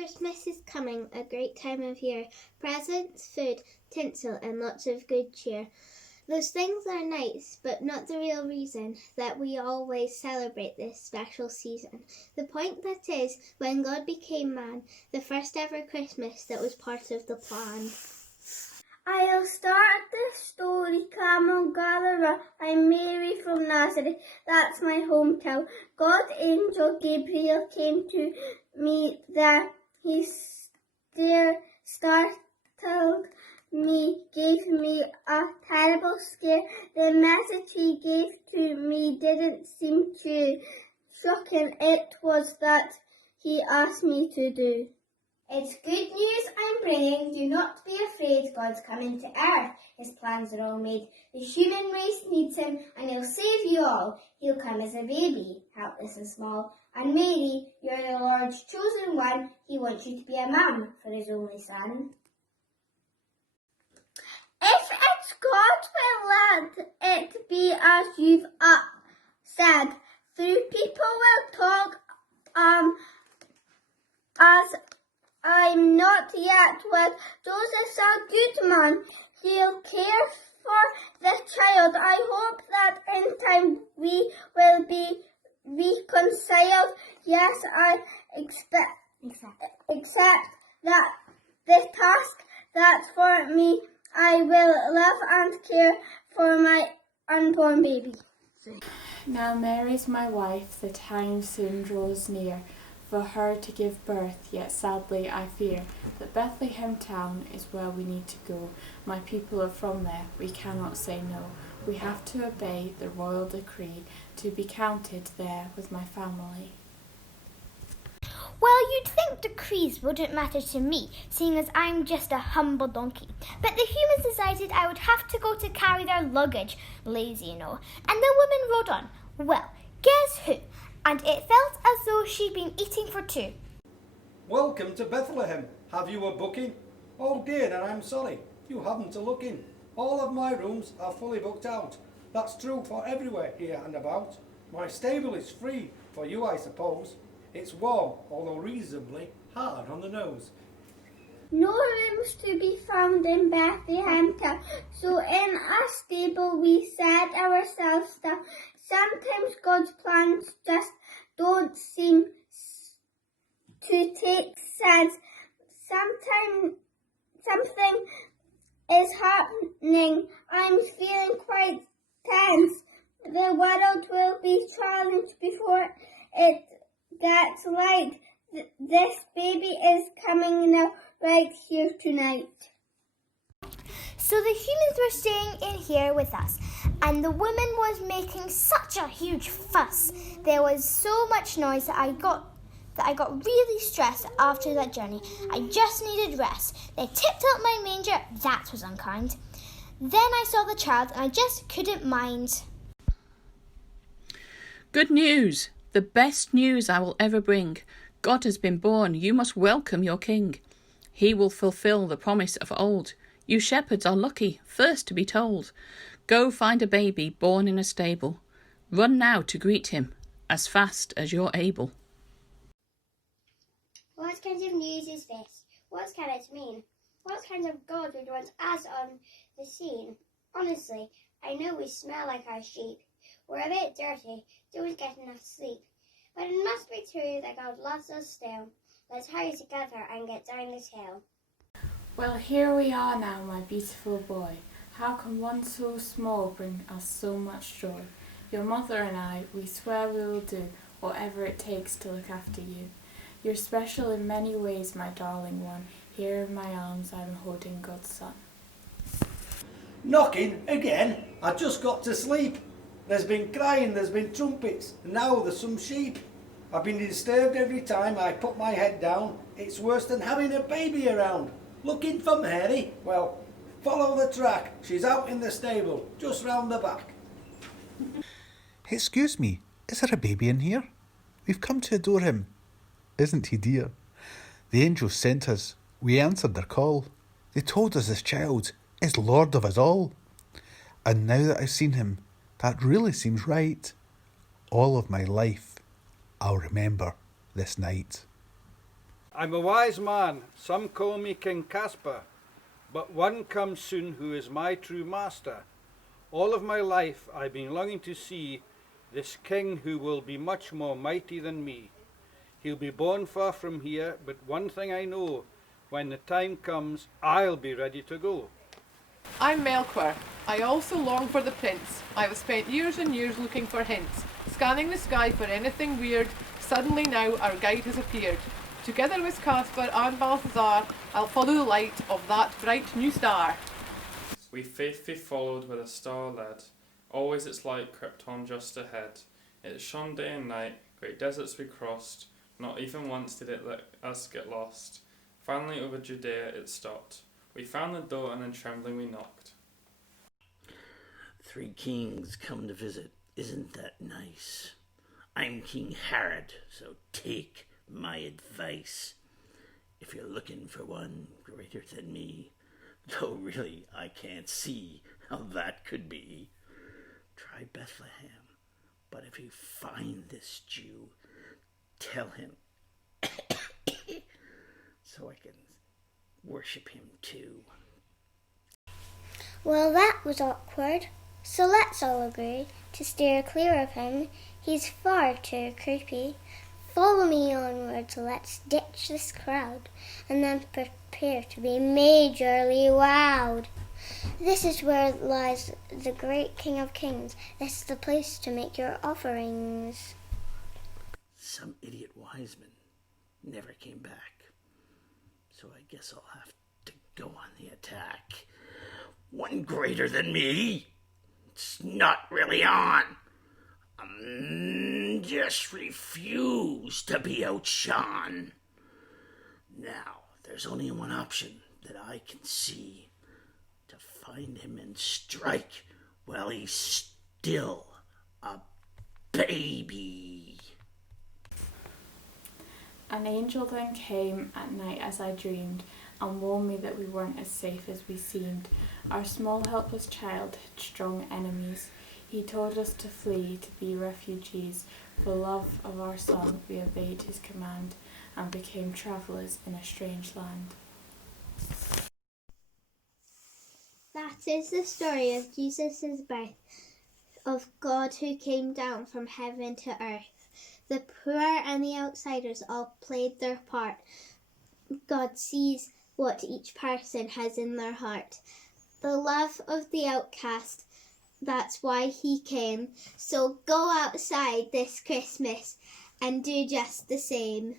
Christmas is coming, a great time of year. Presents, food, tinsel, and lots of good cheer. Those things are nice, but not the real reason that we always celebrate this special season. The point that is, when God became man, the first ever Christmas that was part of the plan. I'll start the story, Camel Gatherer. I'm Mary from Nazareth, that's my hometown. God's angel Gabriel came to me there. He startled me, gave me a terrible scare. The message he gave to me didn't seem too shocking. It was that he asked me to do. It's good news I'm bringing. Do not be afraid. God's coming to earth. His plans are all made. The human race needs him, and he'll save you all. He'll come as a baby, helpless and small. And Mary, you're the Lord's chosen one. He wants you to be a mum for his only son. If it's God will let it be as you've said. Through people will talk as I'm not yet with Joseph's a good man. He'll care for the child. I hope that in time we will be reconciled. Yes, I accept that the task that's for me. I will love and care for my unborn baby. Now Mary's my wife, the time soon draws near for her to give birth, yet sadly I fear that Bethlehem town is where we need to go. My people are from there, we cannot say no. We have to obey the royal decree to be counted there with my family. Well, you'd think decrees wouldn't matter to me, seeing as I'm just a humble donkey. But the humans decided I would have to go to carry their luggage, lazy, you know. And the woman rode on. Well, guess who? And it felt as though she'd been eating for two. Welcome to Bethlehem. Have you a booking? Oh dear, and I'm sorry. You haven't a look in. All of my rooms are fully booked out. That's true for everywhere here and about. My stable is free for you, I suppose. It's warm, although reasonably hard on the nose. No rooms to be found in Bethlehem town, so in a stable we set ourselves down. Sometimes God's plans just don't seem to take sense. Sometimes something is happening. I'm feeling quite tense. The world will be challenged before it gets light. This baby is coming now, right here tonight. So the humans were staying in here with us, and the woman was making such a huge fuss. There was so much noise that I got really stressed after that journey. I just needed rest. They tipped up my manger. That was unkind. Then I saw the child, and I just couldn't mind. Good news! The best news I will ever bring. God has been born. You must welcome your King. He will fulfill the promise of old. You shepherds are lucky, first to be told. Go find a baby born in a stable. Run now to greet him, as fast as you're able. What kind of news is this? What can it mean? What kind of God would want us on the scene? Honestly, I know we smell like our sheep. We're a bit dirty, don't get enough sleep. But it must be true that God loves us still. Let's hurry together and get down this hill. Well, here we are now, my beautiful boy. How can one so small bring us so much joy? Your mother and I, we swear we will do whatever it takes to look after you. You're special in many ways, my darling one. Here in my arms I'm holding God's son. Knocking again? I just got to sleep. There's been crying, there's been trumpets, and now there's some sheep. I've been disturbed every time I put my head down. It's worse than having a baby around. Looking for Mary? Well, follow the track. She's out in the stable, just round the back. Excuse me, is there a baby in here? We've come to adore him. Isn't he dear? The angels sent us. We answered their call. They told us this child is Lord of us all. And now that I've seen him, that really seems right. All of my life, I'll remember this night. I'm a wise man, some call me King Caspar, but one comes soon who is my true master. All of my life I've been longing to see this king who will be much more mighty than me. He'll be born far from here, but one thing I know, when the time comes, I'll be ready to go. I'm Melchior. I also long for the prince. I have spent years and years looking for hints, scanning the sky for anything weird. Suddenly now our guide has appeared. Together with Caspar and Balthazar, I'll follow the light of that bright new star. We faithfully followed where the star led. Always its light crept on just ahead. It shone day and night, great deserts we crossed. Not even once did it let us get lost. Finally over Judea it stopped. We found the door and in trembling we knocked. 3 kings come to visit, isn't that nice? I'm King Herod, so take my advice. If you're looking for one greater than me, though really I can't see how that could be, try Bethlehem. But if you find this Jew, tell him so I can worship him too. Well, that was awkward. So let's all agree to steer clear of him. He's far too creepy. Follow me onwards, let's ditch this crowd, and then prepare to be majorly wowed. This is where lies the great King of Kings. This is the place to make your offerings. Some idiot wise man never came back, so I guess I'll have to go on the attack. One greater than me? It's not really on. Just refuse to be outshone. Now, there's only one option that I can see. To find him and strike while he's still a baby. An angel then came at night as I dreamed, and warned me that we weren't as safe as we seemed. Our small helpless child had strong enemies. He told us to flee, to be refugees. For love of our son, we obeyed his command, and became travellers in a strange land. That is the story of Jesus' birth, of God who came down from heaven to earth. The poor and the outsiders all played their part. God sees what each person has in their heart. The love of the outcast, that's why he came. So go outside this Christmas and do just the same.